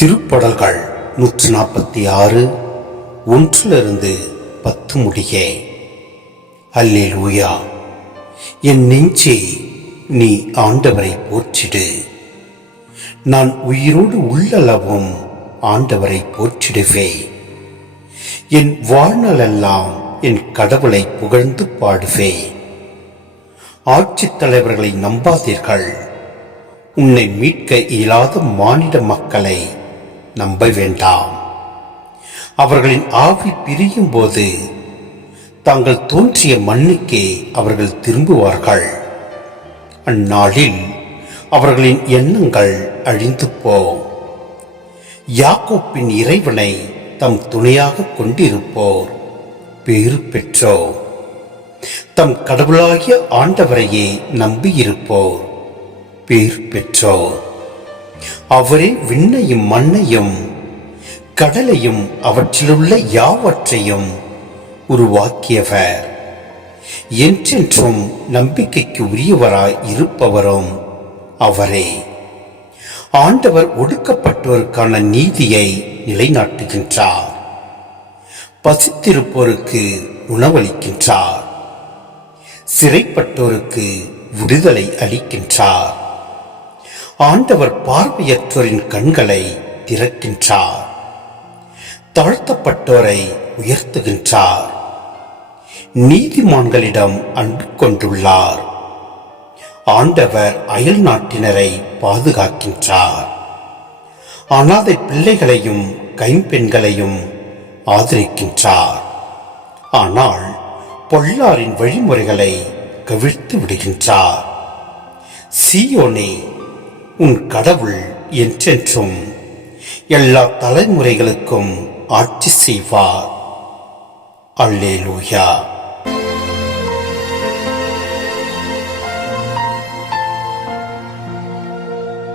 திருப்படல்கள் 146 1 10 முடிய. அல்லேலூயா. என் நெஞ்சே, நீ ஆண்டவரை போற்றிடு. நான் உயிரோடு உள்ளளவும் ஆண்டவரை போற்றிடுவே. என் வாழ்நாளெல்லாம் என் கடவுளை புகழ்ந்து பாடுவே. ஆட்சித் தலைவர்களை நம்பாதீர்கள். உன்னை மீட்க இயலாத மானிட மக்களை நம்ப வேண்டாம். அவர்களின் ஆவி பிரியும் போது தாங்கள் தோன்றிய மண்ணுக்கே அவர்கள் திரும்புவார்கள். அந்நாளில் அவர்களின் எண்ணங்கள் அழிந்து போ. யாக்கோப்பின் இறைவனை தம் துணையாக கொண்டிருப்போர் பேறு பெற்றோர். தம் கடவுளாகிய ஆண்டவரையே நம்பியிருப்போர் பேர் பெற்றோர். அவரே விண்ணையும் மண்ணையும் கடலையும் அவற்றிலுள்ள யாவற்றையும் உருவாக்கியவர். என்றென்றும் நம்பிக்கைக்கு உரியவராய் இருப்பவரும் அவரே. ஆண்டவர் ஒடுக்கப்பட்டோருக்கான நீதியை நிலைநாட்டுகின்றார். பசித்திருப்போருக்கு உணவளிக்கின்றார். சிறைப்பட்டோருக்கு விடுதலை அளிக்கின்றார். ஆண்டவர் பார்வையற்றோரின் கண்களை திறக்கின்றார். தாழ்த்தப்பட்டோரை உயர்த்துகின்றார். நீதிமான்களிடம் அன்பு கொண்டுள்ளார். ஆண்டவர் அயல் நாட்டினரை பாதுகாக்கின்றார். அனாதை பிள்ளைகளையும் கைம்பெண்களையும் ஆதரிக்கின்றார். ஆனால் பொல்லாரின் வழிமுறைகளை கவிழ்த்து விடுகின்றார். சீயோனே, உன் கடவுள் என்றென்றும் எல்லா தலைமுறைகளுக்கும் ஆட்சி செய்வார். அல்லேலூயா.